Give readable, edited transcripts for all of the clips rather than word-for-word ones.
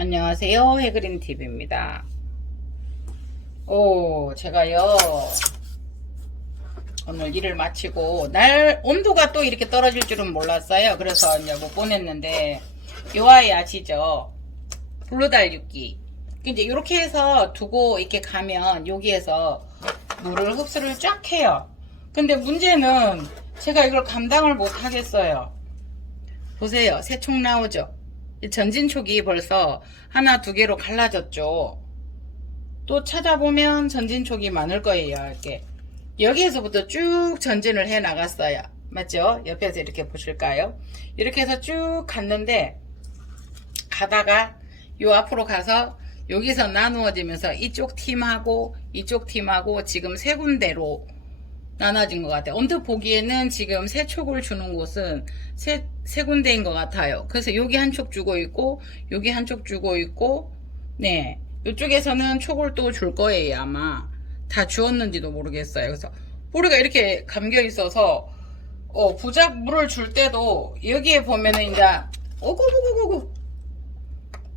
안녕하세요. 해그린TV입니다. 제가요, 오늘 일을 마치고, 온도가 또 이렇게 떨어질 줄은 몰랐어요. 그래서 이제 못 보냈는데, 요 아이 아시죠? 블루달육기. 이제 이렇게 해서 두고 이렇게 가면, 여기에서 물을 흡수를 쫙 해요. 근데 문제는 제가 이걸 감당을 못 하겠어요. 보세요. 새촉 나오죠? 전진촉이 벌써 하나 두 개로 갈라졌죠. 또 찾아보면 전진촉이 많을 거예요. 이렇게 여기에서부터 쭉 전진을 해 나갔어요. 맞죠? 옆에서 이렇게 보실까요? 이렇게 해서 쭉 갔는데 가다가 요 앞으로 가서 여기서 나누어지면서 이쪽 팀하고 이쪽 팀하고 지금 세 군데로 나눠진 것 같아요. 언뜻 보기에는 지금 세 촉을 주는 곳은 세 군데인 것 같아요. 그래서 여기 한 촉 주고 있고, 여기 한 촉 주고 있고, 네. 이쪽에서는 촉을 또 줄 거예요, 아마. 다 주었는지도 모르겠어요. 그래서 뿌리가 이렇게 감겨 있어서, 부작 물을 줄 때도, 여기에 보면은 이제, 오구구구구구.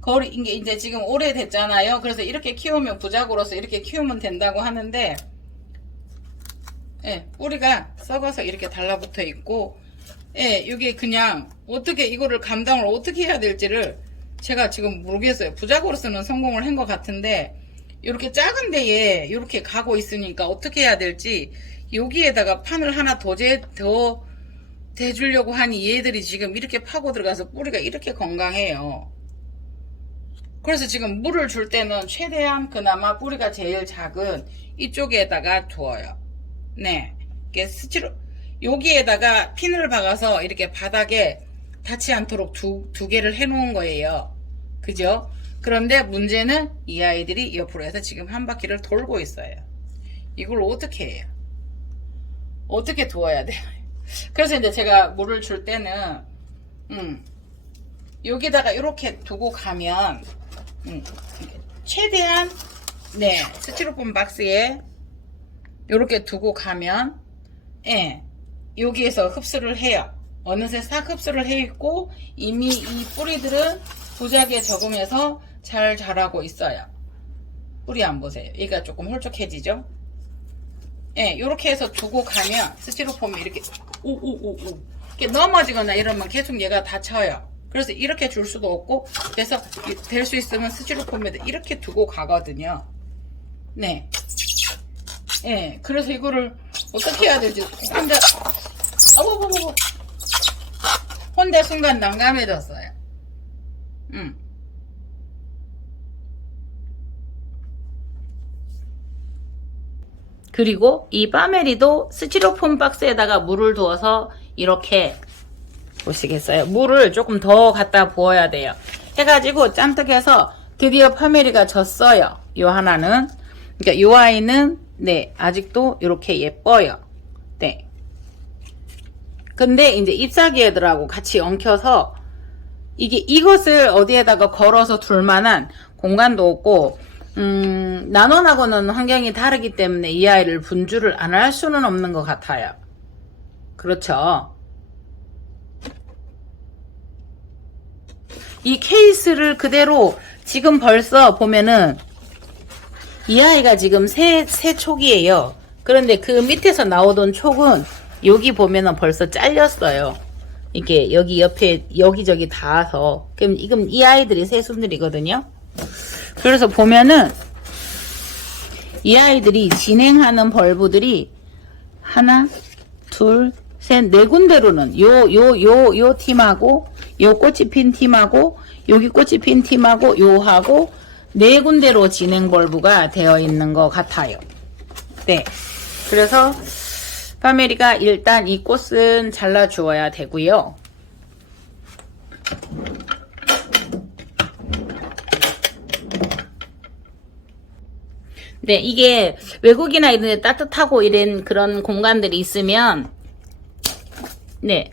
거리, 이제 지금 오래됐잖아요. 그래서 이렇게 키우면, 부작으로서 이렇게 키우면 된다고 하는데, 예, 뿌리가 썩어서 이렇게 달라붙어 있고, 예, 이게 그냥 어떻게 이거를 감당을 어떻게 해야 될지를 제가 지금 모르겠어요. 부작으로서는 성공을 한 것 같은데, 이렇게 작은 데에 이렇게 가고 있으니까 어떻게 해야 될지, 여기에다가 판을 하나 더 대주려고 하니 얘들이 지금 이렇게 파고 들어가서 뿌리가 이렇게 건강해요. 그래서 지금 물을 줄 때는 최대한 그나마 뿌리가 제일 작은 이쪽에다가 두어요. 네, 이게 스티로 여기에다가 핀을 박아서 이렇게 바닥에 닿지 않도록 두 개를 해 놓은 거예요. 그죠? 그런데 문제는 이 아이들이 옆으로 해서 지금 한 바퀴를 돌고 있어요. 이걸 어떻게 해요? 어떻게 두어야 돼요? 그래서 이제 제가 물을 줄 때는 여기다가 이렇게 두고 가면 최대한 네, 스티로폼 박스에 이렇게 두고 가면, 예, 여기에서 흡수를 해요. 어느새 싹 흡수를 해 있고, 이미 이 뿌리들은 부작에 적응해서 잘 자라고 있어요. 뿌리 안 보세요. 얘가 조금 홀쭉해지죠? 예, 이렇게 해서 두고 가면, 스티로폼이 이렇게, 이렇게 넘어지거나 이러면 계속 얘가 다쳐요. 그래서 이렇게 줄 수도 없고, 그래서 될 수 있으면 스티로폼에다 이렇게 두고 가거든요. 네. 예, 그래서 이거를 어떻게 해야 될지 혼자 순간 난감해졌어요. 그리고 이 파메리도 스티로폼 박스에다가 물을 두어서 이렇게 보시겠어요? 물을 조금 더 갖다 부어야 돼요. 해가지고 짠뜩해서 드디어 파메리가 졌어요. 요 하나는. 그러니까 요 아이는 네, 아직도 이렇게 예뻐요. 네. 근데 이제 잎사귀 애들하고 같이 엉켜서 이것을 어디에다가 걸어서 둘 만한 공간도 없고, 난원하고는 환경이 다르기 때문에 이 아이를 분주를 안 할 수는 없는 것 같아요. 그렇죠. 이 케이스를 그대로 지금 벌써 보면은 이 아이가 지금 새 촉이에요. 그런데 그 밑에서 나오던 촉은 여기 보면은 벌써 잘렸어요. 이게 여기 옆에 여기저기 닿아서. 그럼 지금 이 아이들이 새순들이거든요. 그래서 보면은 이 아이들이 진행하는 벌브들이 하나, 둘, 셋, 네 군데로는 요 팀하고 요 꽃이 핀 팀하고 여기 꽃이 핀 팀하고 요하고 네 군데로 진행 벌브가 되어 있는 것 같아요. 네. 그래서 파메리가 일단 이 꽃은 잘라 주어야 되고요. 네, 이게 외국이나 이런 데 따뜻하고 이런 그런 공간들이 있으면 네,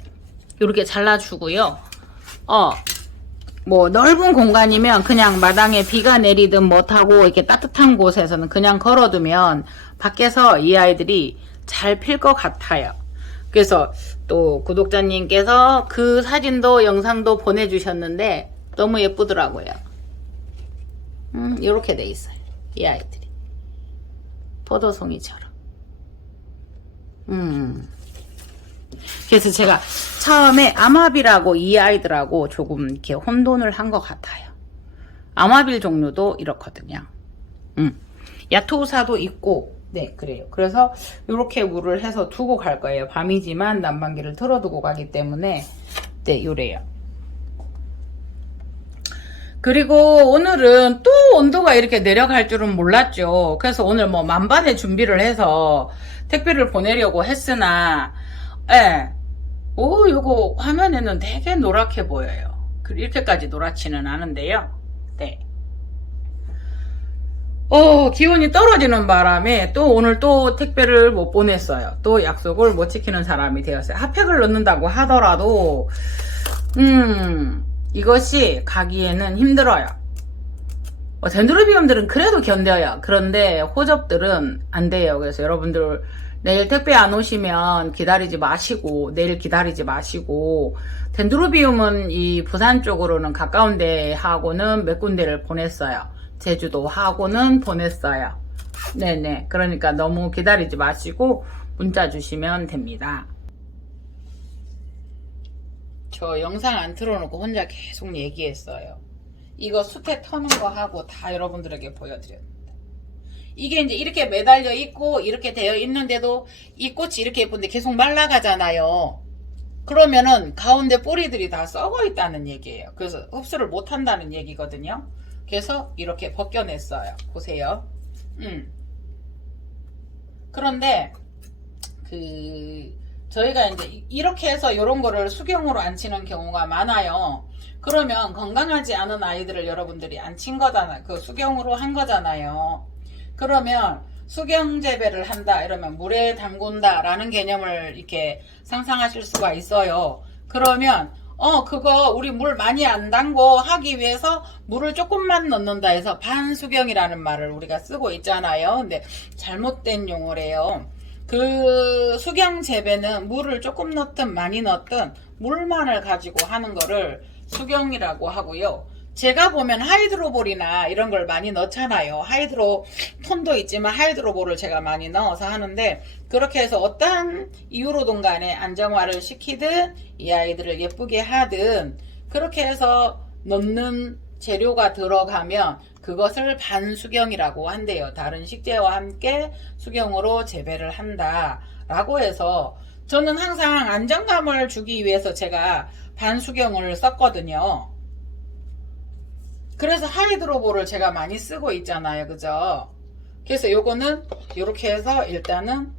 요렇게 잘라주고요. 뭐 넓은 공간이면 그냥 마당에 비가 내리든 못하고 이렇게 따뜻한 곳에서는 그냥 걸어두면 밖에서 이 아이들이 잘 필 것 같아요. 그래서 또 구독자님께서 그 사진도 영상도 보내주셨는데 너무 예쁘더라고요. 이렇게 돼 있어요. 이 아이들이 포도송이처럼. 그래서 제가 처음에 아마빌하고 이 아이들하고 조금 이렇게 혼돈을 한 것 같아요. 아마빌 종류도 이렇거든요. 야토사도 있고, 네, 그래요. 그래서 이렇게 물을 해서 두고 갈 거예요. 밤이지만 난방기를 틀어두고 가기 때문에, 네, 요래요. 그리고 오늘은 또 온도가 이렇게 내려갈 줄은 몰랐죠. 그래서 오늘 뭐 만반의 준비를 해서 택배를 보내려고 했으나, 예, 오, 요거 화면에는 되게 노랗게 보여요. 이렇게까지 노랗지는 않은데요. 네. 기온이 떨어지는 바람에 또 오늘 또 택배를 못 보냈어요. 또 약속을 못 지키는 사람이 되었어요. 핫팩을 넣는다고 하더라도, 이것이 가기에는 힘들어요. 덴드로비움들은 그래도 견뎌요. 그런데 호접들은 안 돼요. 그래서 여러분들 내일 택배 안 오시면 기다리지 마시고, 내일 기다리지 마시고, 덴드로비움은 이 부산 쪽으로는 가까운 데 하고는 몇 군데를 보냈어요. 제주도 하고는 보냈어요. 네네. 그러니까 너무 기다리지 마시고 문자 주시면 됩니다. 저 영상 안 틀어놓고 혼자 계속 얘기했어요. 이거 수태 터는 거 하고 다 여러분들에게 보여드렸는데, 이게 이제 이렇게 매달려 있고 이렇게 되어 있는데도 이 꽃이 이렇게 예쁜데 계속 말라가잖아요. 그러면은 가운데 뿌리들이 다 썩어 있다는 얘기예요. 그래서 흡수를 못 한다는 얘기거든요. 그래서 이렇게 벗겨냈어요. 보세요. 그런데 저희가 이제 이렇게 해서 이런 거를 수경으로 앉히는 경우가 많아요. 그러면 건강하지 않은 아이들을 여러분들이 앉힌 거잖아요. 그 수경으로 한 거잖아요. 그러면 수경 재배를 한다 이러면 물에 담근다 라는 개념을 이렇게 상상하실 수가 있어요. 그러면 그거 우리 물 많이 안 담고 하기 위해서 물을 조금만 넣는다 해서 반수경이라는 말을 우리가 쓰고 있잖아요. 근데 잘못된 용어래요. 그 수경 재배는 물을 조금 넣든 많이 넣든 물만을 가지고 하는 거를 수경이라고 하고요. 제가 보면 하이드로볼이나 이런 걸 많이 넣잖아요. 하이드로 톤도 있지만 하이드로볼을 제가 많이 넣어서 하는데, 그렇게 해서 어떠한 이유로든 간에 안정화를 시키든 이 아이들을 예쁘게 하든 그렇게 해서 넣는 재료가 들어가면 그것을 반수경이라고 한대요. 다른 식재와 함께 수경으로 재배를 한다 라고 해서, 저는 항상 안정감을 주기 위해서 제가 반수경을 썼거든요. 그래서 하이드로볼을 제가 많이 쓰고 있잖아요. 그죠? 그래서 요거는 요렇게 해서 일단은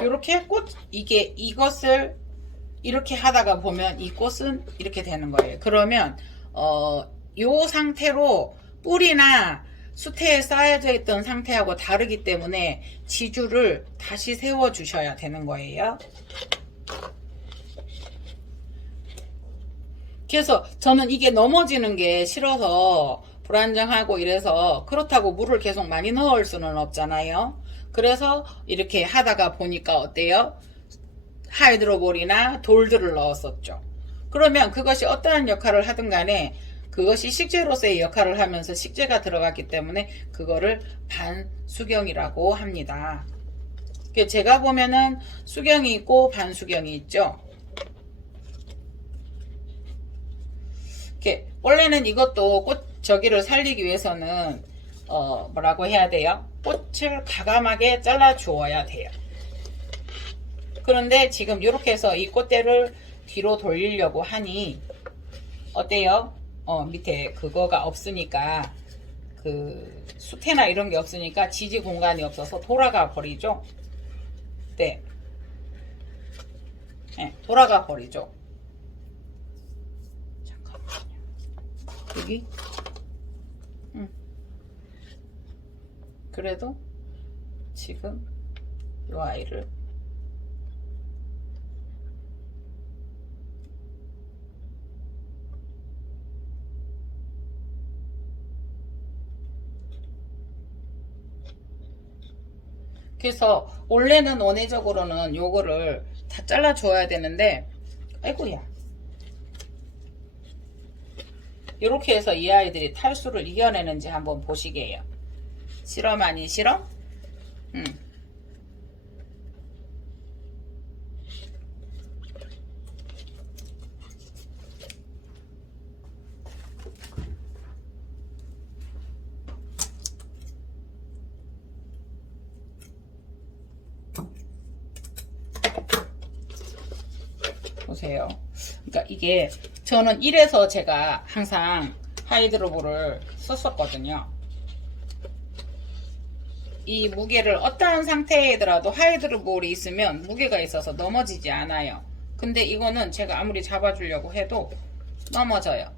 요렇게 이것을 이렇게 하다가 보면 이 꽃은 이렇게 되는 거예요. 그러면 요 상태로 뿌리나 수태에 쌓여져 있던 상태하고 다르기 때문에 지주를 다시 세워 주셔야 되는 거예요. 그래서 저는 이게 넘어지는 게 싫어서 불안정하고 이래서, 그렇다고 물을 계속 많이 넣을 수는 없잖아요. 그래서 이렇게 하다가 보니까 어때요? 하이드로볼이나 돌들을 넣었었죠. 그러면 그것이 어떠한 역할을 하든 간에 그것이 식재로서의 역할을 하면서 식재가 들어갔기 때문에 그거를 반수경이라고 합니다. 제가 보면은 수경이 있고 반수경이 있죠. 원래는 이것도 저기를 살리기 위해서는 뭐라고 해야 돼요? 꽃을 가감하게 잘라 주어야 돼요. 그런데 지금 이렇게 해서 이 꽃대를 뒤로 돌리려고 하니 어때요? 밑에 그거가 없으니까, 그 수태나 이런 게 없으니까 지지 공간이 없어서 돌아가 버리죠. 네, 돌아가 버리죠. 여기 그래도 지금 이 아이를 그래서 원래는 원회적으로는 요거를 다 잘라 줘야 되는데, 아이고야, 이렇게 해서 이 아이들이 탈수를 이겨내는지 한번 보시게요. 실험 아닌 실험? 보세요. 그러니까 이게 저는 이래서 제가 항상 하이드로볼을 썼었거든요. 이 무게를 어떠한 상태이더라도 하이드로볼이 있으면 무게가 있어서 넘어지지 않아요. 근데 이거는 제가 아무리 잡아주려고 해도 넘어져요.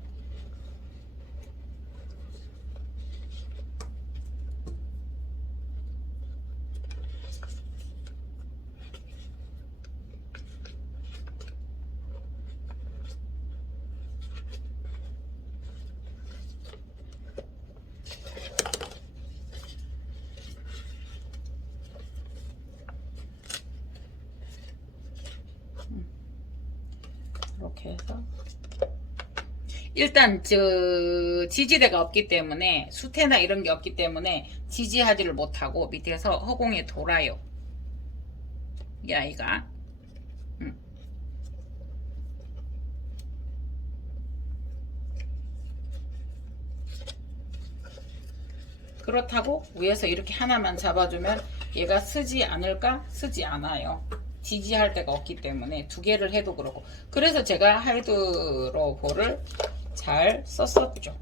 이렇게 해서 일단 지지대가 없기 때문에 수태나 이런 게 없기 때문에 지지하지를 못하고 밑에서 허공에 돌아요. 이 아이가 그렇다고 위에서 이렇게 하나만 잡아주면 얘가 쓰지 않을까? 쓰지 않아요. 지지할 데가 없기 때문에 두 개를 해도 그렇고, 그래서 제가 하이드로볼을 잘 썼었죠.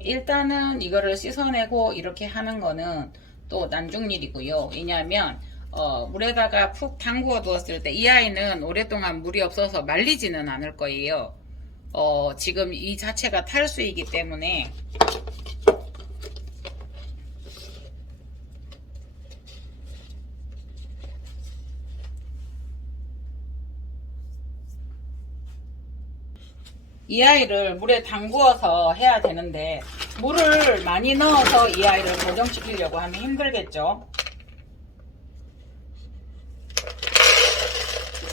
일단은 이거를 씻어내고 이렇게 하는 거는 또 난중일이고요. 왜냐하면 물에다가 푹 담그어 두었을 때 이 아이는 오랫동안 물이 없어서 말리지는 않을 거예요. 지금 이 자체가 탈수이기 때문에 이 아이를 물에 담그어서 해야 되는데 물을 많이 넣어서 이 아이를 고정시키려고 하면 힘들겠죠.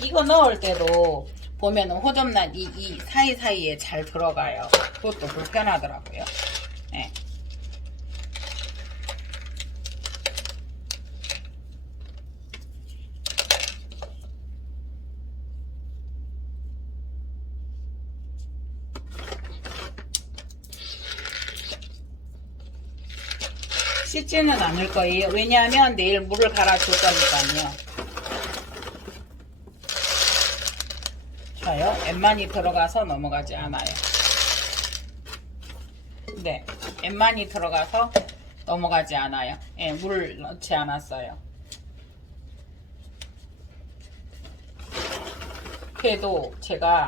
이거 넣을 때도 보면은 호접란 이 사이사이에 잘 들어가요. 그것도 불편하더라고요. 네. 씻지는 않을 거예요. 왜냐하면 내일 물을 갈아줄 거니까요. 엠만이 들어가서 넘어가지 않아요. 네, 엠만이 들어가서 넘어가지 않아요. 예, 물을 넣지 않았어요. 그래도 제가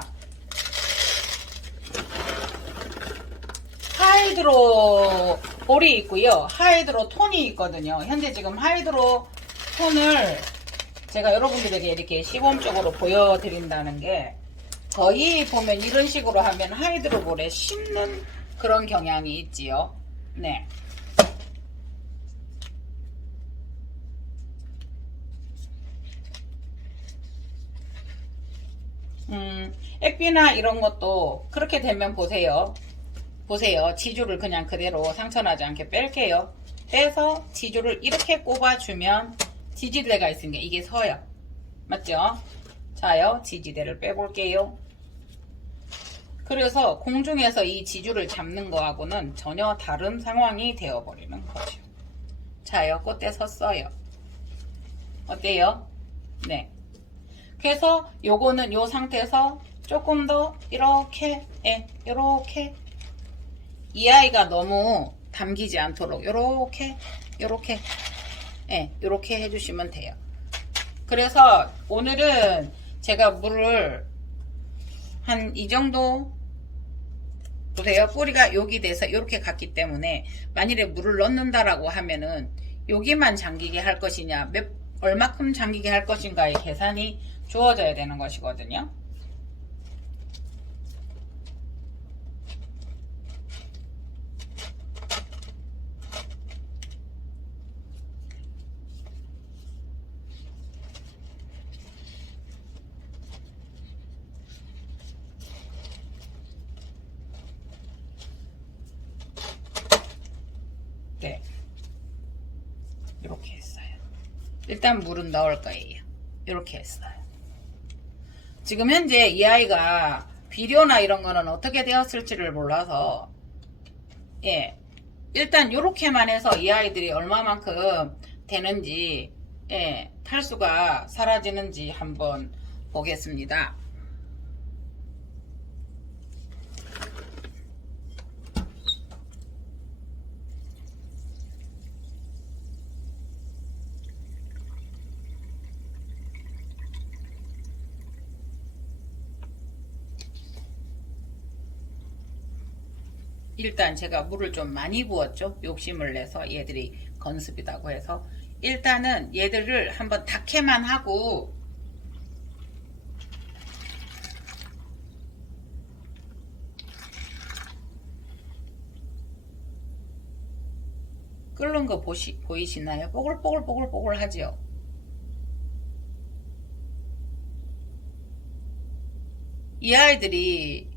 하이드로 볼이 있고요. 하이드로 톤이 있거든요. 현재 지금 하이드로 톤을 제가 여러분들에게 이렇게 시범적으로 보여드린다는 게 거의 보면 이런 식으로 하면 하이드로볼에 씹는 그런 경향이 있지요. 네. 액비나 이런 것도 그렇게 되면 보세요. 지주를 그냥 그대로 상처나지 않게 뺄게요. 빼서 지주를 이렇게 꼽아주면 지지대가 있으니까 이게 서요. 맞죠? 자요, 지지대를 빼볼게요. 그래서 공중에서 이 지주를 잡는 거하고는 전혀 다른 상황이 되어버리는 거죠. 자요, 꽃대 섰어요. 어때요? 네. 그래서 요거는 요 상태에서 조금 더 이렇게, 이렇게 이 아이가 너무 담기지 않도록 요렇게 요렇게 해주시면 돼요. 그래서 오늘은 제가 물을 한 이 정도 보세요. 뿌리가 여기 돼서 이렇게 갔기 때문에 만일에 물을 넣는다라고 하면은 여기만 잠기게 할 것이냐, 얼마큼 잠기게 할 것인가의 계산이 주어져야 되는 것이거든요. 일단 물은 넣을 거예요. 이렇게 했어요. 지금 현재 이 아이가 비료나 이런 거는 어떻게 되었을지를 몰라서 예, 일단 요렇게만 해서 이 아이들이 얼마만큼 되는지 예, 탈수가 사라지는지 한번 보겠습니다. 일단 제가 물을 좀 많이 부었죠. 욕심을 내서 얘들이 건습이라고 해서 일단은 얘들을 한번 닿게만 하고 끓는 거 보이시나요? 뽀글뽀글 하죠. 이 아이들이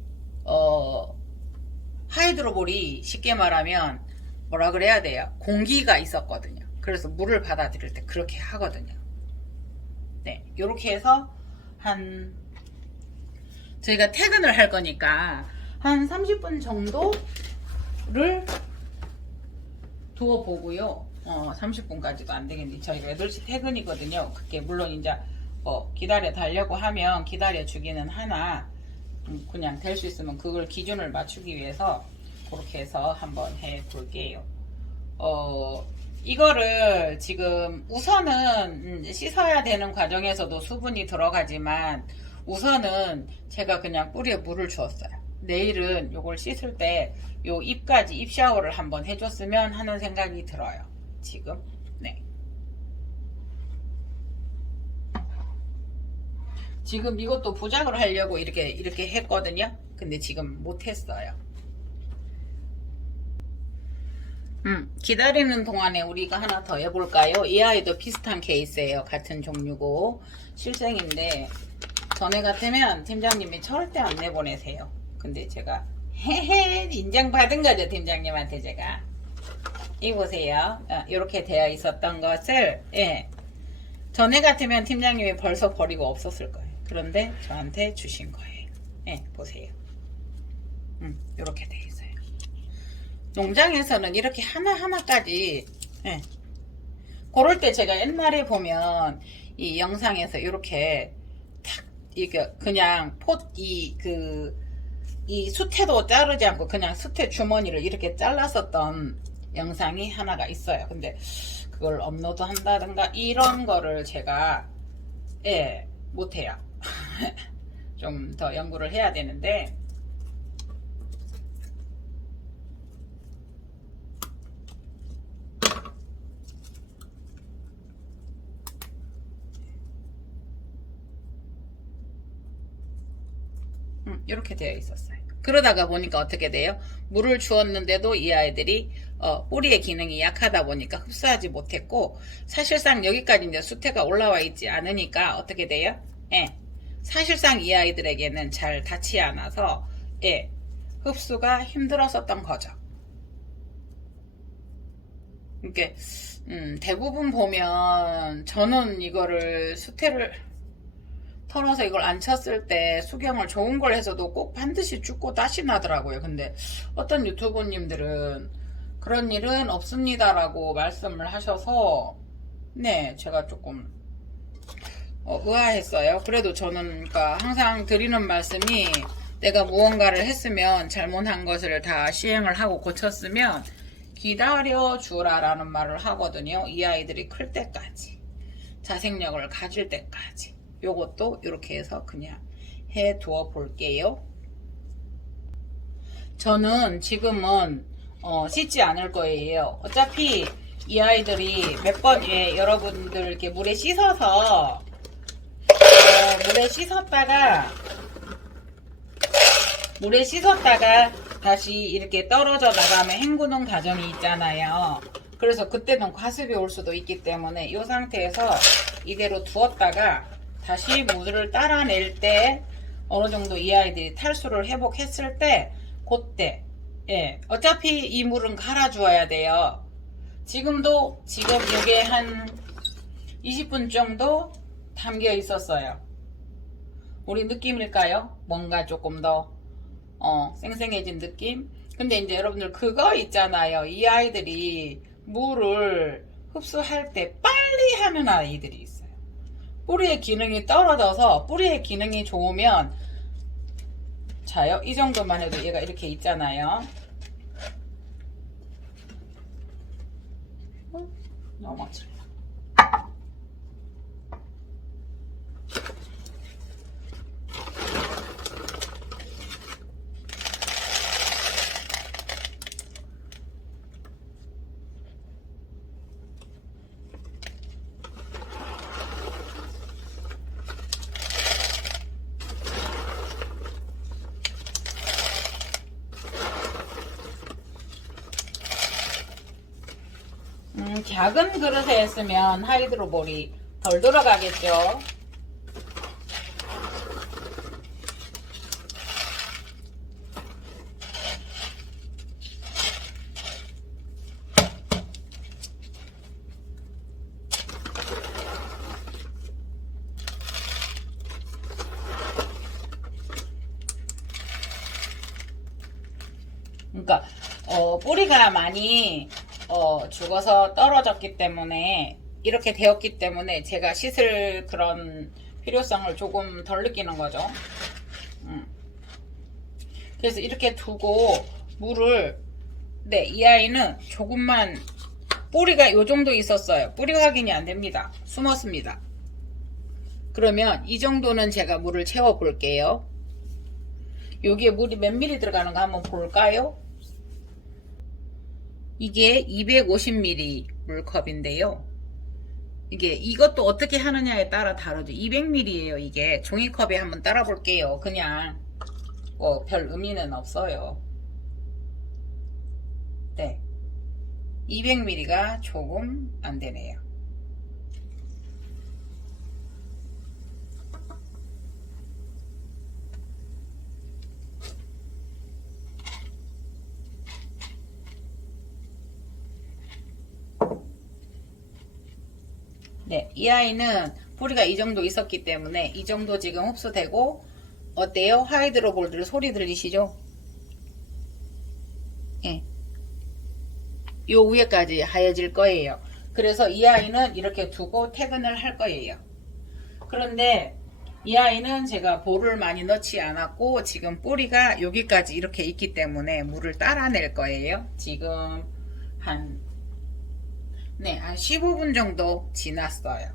하이드로볼이 쉽게 말하면 뭐라 그래야 돼요? 공기가 있었거든요. 그래서 물을 받아들일 때 그렇게 하거든요. 네, 이렇게 해서 저희가 퇴근을 할 거니까 한 30분 정도를 두어보고요. 30분까지도 안 되겠네. 저희가 8시 퇴근이거든요. 그게 물론 이제 기다려 달려고 하면 기다려 주기는 하나 그냥 될 수 있으면 그걸 기준을 맞추기 위해서 그렇게 해서 한번 해 볼게요. 이거를 지금 우선은 씻어야 되는 과정에서도 수분이 들어가지만 우선은 제가 그냥 뿌리에 물을 주었어요. 내일은 요걸 씻을 때 요 잎까지 잎 샤워를 한번 해줬으면 하는 생각이 들어요. 지금 네. 지금 이것도 부작을 하려고 이렇게 했거든요. 근데 지금 못했어요. 기다리는 동안에 우리가 하나 더 해볼까요? 이 아이도 비슷한 케이스예요. 같은 종류고 실생인데 전에 같으면 팀장님이 절대 안 내보내세요. 근데 제가 헤헤 인정받은 거죠. 팀장님한테 제가 이거 보세요. 이렇게 되어 있었던 것을 예, 전에 같으면 팀장님이 벌써 버리고 없었을 거예요. 그런데 저한테 주신 거예요. 예, 보세요. 이렇게 되어 있어요. 농장에서는 이렇게 하나하나까지 예. 그럴 때 제가 옛날에 보면 이 영상에서 이렇게 탁 이게 그냥 이 수태도 자르지 않고 그냥 수태 주머니를 이렇게 잘랐었던 영상이 하나가 있어요. 근데 그걸 업로드 한다든가 이런 거를 제가 예 못해요. 좀 더 연구를 해야 되는데 이렇게 되어 있었어요. 그러다가 보니까 어떻게 돼요? 물을 주었는데도 이 아이들이 뿌리의 기능이 약하다 보니까 흡수하지 못했고 사실상 여기까지 이제 수태가 올라와 있지 않으니까 어떻게 돼요? 예, 사실상 이 아이들에게는 잘 닿지 않아서 예, 흡수가 힘들었었던 거죠. 이렇게 대부분 보면 저는 이거를 수태를 털어서 이걸 안 쳤을 때 수경을 좋은 걸 해서도 꼭 반드시 죽고 다시 나더라고요. 근데 어떤 유튜버님들은 그런 일은 없습니다라고 말씀을 하셔서 네 제가 조금 의아했어요. 그래도 저는 그러니까 항상 드리는 말씀이 내가 무언가를 했으면 잘못한 것을 다 시행을 하고 고쳤으면 기다려 주라라는 말을 하거든요. 이 아이들이 클 때까지 자생력을 가질 때까지 요것도 이렇게 해서 그냥 해 두어 볼게요. 저는 지금은 씻지 않을 거예요. 어차피 이 아이들이 몇 번 여러분들 이렇게 물에 씻어서 물에 씻었다가 다시 이렇게 떨어져 나가면 헹구는 과정이 있잖아요. 그래서 그때는 과습이 올 수도 있기 때문에 이 상태에서 이대로 두었다가 다시 물을 따라낼 때 어느 정도 이 아이들이 탈수를 회복했을 때 그때 예, 어차피 이 물은 갈아 주어야 돼요. 지금 이게 한 20분 정도 담겨 있었어요. 우리 느낌일까요? 뭔가 조금 더 생생해진 느낌? 근데 이제 여러분들 그거 있잖아요. 이 아이들이 물을 흡수할 때 빨리 하는 아이들이 있어요. 뿌리의 기능이 떨어져서 뿌리의 기능이 좋으면 자요. 이 정도만 해도 얘가 이렇게 있잖아요. 넘어질라. 작은 그릇에 했으면 하이드로볼이 덜 들어가겠죠. 그러니까 뿌리가 많이 죽어서 떨어졌기 때문에 이렇게 되었기 때문에 제가 씻을 그런 필요성을 조금 덜 느끼는 거죠. 그래서 이렇게 두고 물을 이 아이는 조금만 뿌리가 요 정도 있었어요. 뿌리 확인이 안 됩니다. 숨었습니다. 그러면 이 정도는 제가 물을 채워 볼게요. 여기에 물이 몇 미리 들어가는 거 한번 볼까요? 이게 250ml 물컵인데요. 이것도 어떻게 하느냐에 따라 다르죠. 200ml예요. 이게 종이컵에 한번 따라 볼게요. 그냥 별 의미는 없어요. 네, 200ml가 조금 안 되네요. 네, 이 아이는 뿌리가 이 정도 있었기 때문에 이 정도 지금 흡수되고 어때요? 하이드로볼들 소리 들리시죠? 예. 요 위에까지 하얘질 거예요. 그래서 이 아이는 이렇게 두고 퇴근을 할 거예요. 그런데 이 아이는 제가 볼을 많이 넣지 않았고 지금 뿌리가 여기까지 이렇게 있기 때문에 물을 따라낼 거예요. 지금 한 15분 정도 지났어요.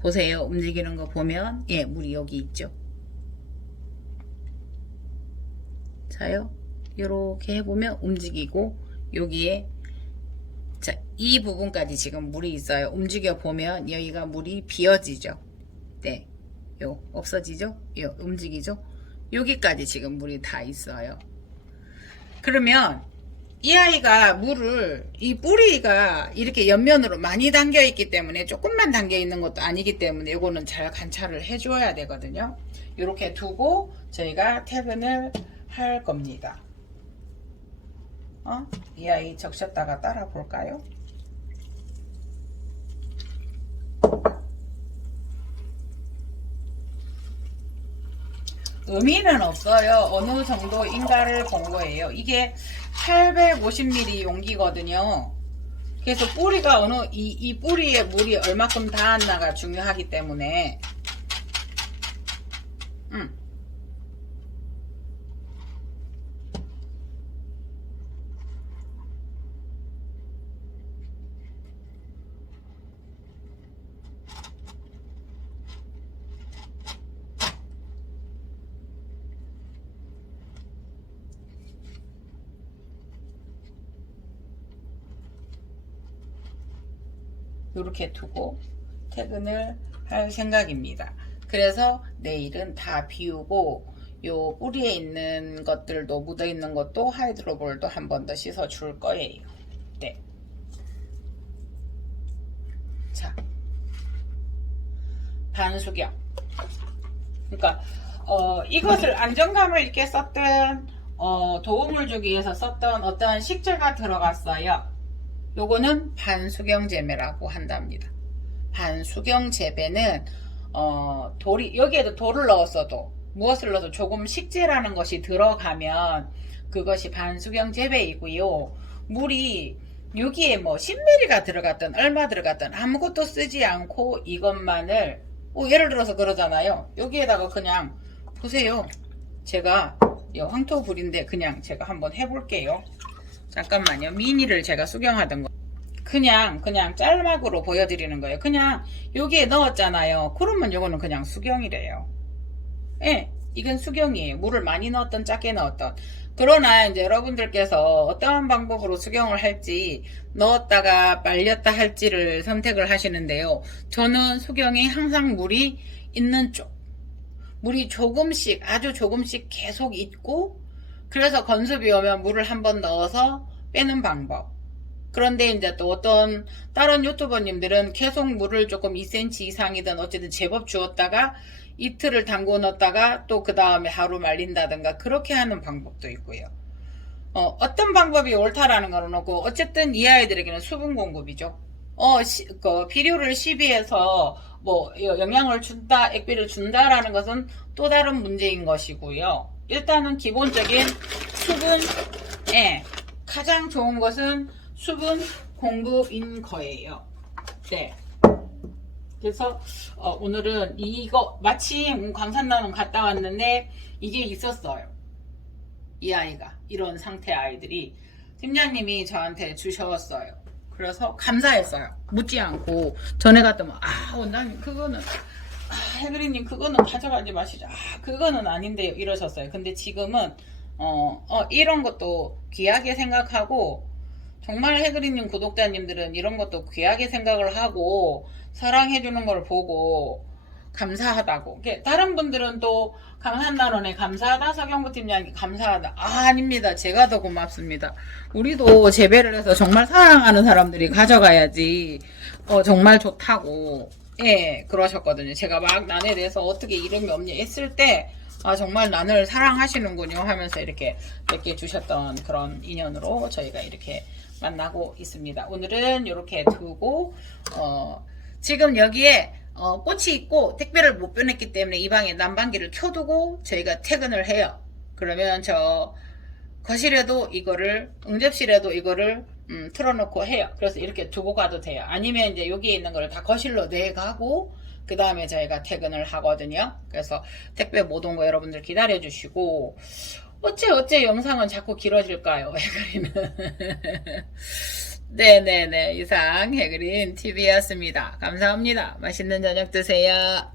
보세요. 움직이는 거 보면 물이 여기 있죠. 자요. 이렇게 해보면 움직이고 여기에 이 부분까지 지금 물이 있어요. 움직여 보면 여기가 물이 비어지죠. 네, 없어지죠? 움직이죠? 여기까지 지금 물이 다 있어요. 그러면 이 아이가 물을 이 뿌리가 이렇게 옆면으로 많이 담겨 있기 때문에 조금만 담겨 있는 것도 아니기 때문에 이거는 잘 관찰을 해줘야 되거든요. 이렇게 두고 저희가 퇴근을 할 겁니다. 이 아이 적셨다가 따라 볼까요? 의미는 없어요. 어느 정도인가를 본 거예요. 이게 850ml 용기거든요. 그래서 뿌리가 이 뿌리에 물이 얼마큼 닿았나가 중요하기 때문에 이렇게 두고 퇴근을 할 생각입니다. 그래서 내일은 다 비우고 요 뿌리에 있는 것들도 묻어 있는 것도 하이드로볼도 한 번 더 씻어 줄 거예요. 네. 자, 반수경 그러니까 이것을 안정감을 있게 썼던 도움을 주기 위해서 썼던 어떤 식재가 들어갔어요. 요거는 반수경 재배라고 한답니다. 반수경 재배는 돌이 여기에도 돌을 넣었어도 무엇을 넣어도 조금 식재라는 것이 들어가면 그것이 반수경 재배이고요. 물이 여기에 뭐 10ml가 들어갔던 얼마 들어갔던 아무것도 쓰지 않고 이것만을 예를 들어서 그러잖아요. 여기에다가 그냥 보세요. 제가 이 황토불인데 그냥 제가 한번 해볼게요. 잠깐만요. 미니를 제가 수경하던 거 그냥 짤막으로 보여드리는 거예요. 그냥 여기에 넣었잖아요. 그러면 이거는 그냥 수경이래요. 예, 이건 수경이에요. 물을 많이 넣었던 작게 넣었던. 그러나 이제 여러분들께서 어떠한 방법으로 수경을 할지 넣었다가 말렸다 할지를 선택을 하시는데요. 저는 수경이 항상 물이 있는 쪽, 물이 조금씩 아주 조금씩 계속 있고, 그래서 건습이 오면 물을 한번 넣어서 빼는 방법. 그런데 이제 또 어떤 다른 유튜버님들은 계속 물을 조금 2cm 이상이든 어쨌든 제법 주었다가 이틀을 담궈 넣었다가 또 그 다음에 하루 말린다든가 그렇게 하는 방법도 있고요. 어떤 방법이 옳다라는 거는 없고, 어쨌든 이 아이들에게는 수분 공급이죠. 비료를 시비해서 뭐 영양을 준다, 액비를 준다라는 것은 또 다른 문제인 것이고요. 일단은 기본적인 수분, 가장 좋은 것은 수분 공급인 거예요. 네. 그래서 오늘은 이거 마침 광산나눔 갔다 왔는데 이게 있었어요. 이 아이가 이런 상태 아이들이 팀장님이 저한테 주셨어요. 그래서 감사했어요. 묻지 않고 전에 갔더니 원장님 그거는 해그리님 그거는 가져가지 마시죠. 그거는 아닌데요 이러셨어요. 근데 지금은 이런 것도 귀하게 생각하고, 정말 해그리님 구독자님들은 이런 것도 귀하게 생각을 하고 사랑해주는 걸 보고 감사하다고. 다른 분들은 또 강산단원에 감사하다, 서경부 팀장님 감사하다. 아닙니다. 제가 더 고맙습니다. 우리도 재배를 해서 정말 사랑하는 사람들이 가져가야지 정말 좋다고 그러셨거든요. 제가 막 난에 대해서 어떻게 이름이 없냐 했을 때 정말 난을 사랑하시는군요 하면서 이렇게 몇 개 주셨던 그런 인연으로 저희가 이렇게 만나고 있습니다. 오늘은 이렇게 두고 지금 여기에 꽃이 있고 택배를 못 보냈기 때문에 이 방에 난방기를 켜두고 저희가 퇴근을 해요. 그러면 저 거실에도 이거를, 응접실에도 이거를 틀어놓고 해요. 그래서 이렇게 두고 가도 돼요. 아니면 이제 여기에 있는 거를 다 거실로 내가고 그 다음에 저희가 퇴근을 하거든요. 그래서 택배 못 온 거 여러분들 기다려 주시고, 어째 영상은 자꾸 길어질까요? 해그리는 네네네, 이상 해그린 TV였습니다. 감사합니다. 맛있는 저녁 드세요.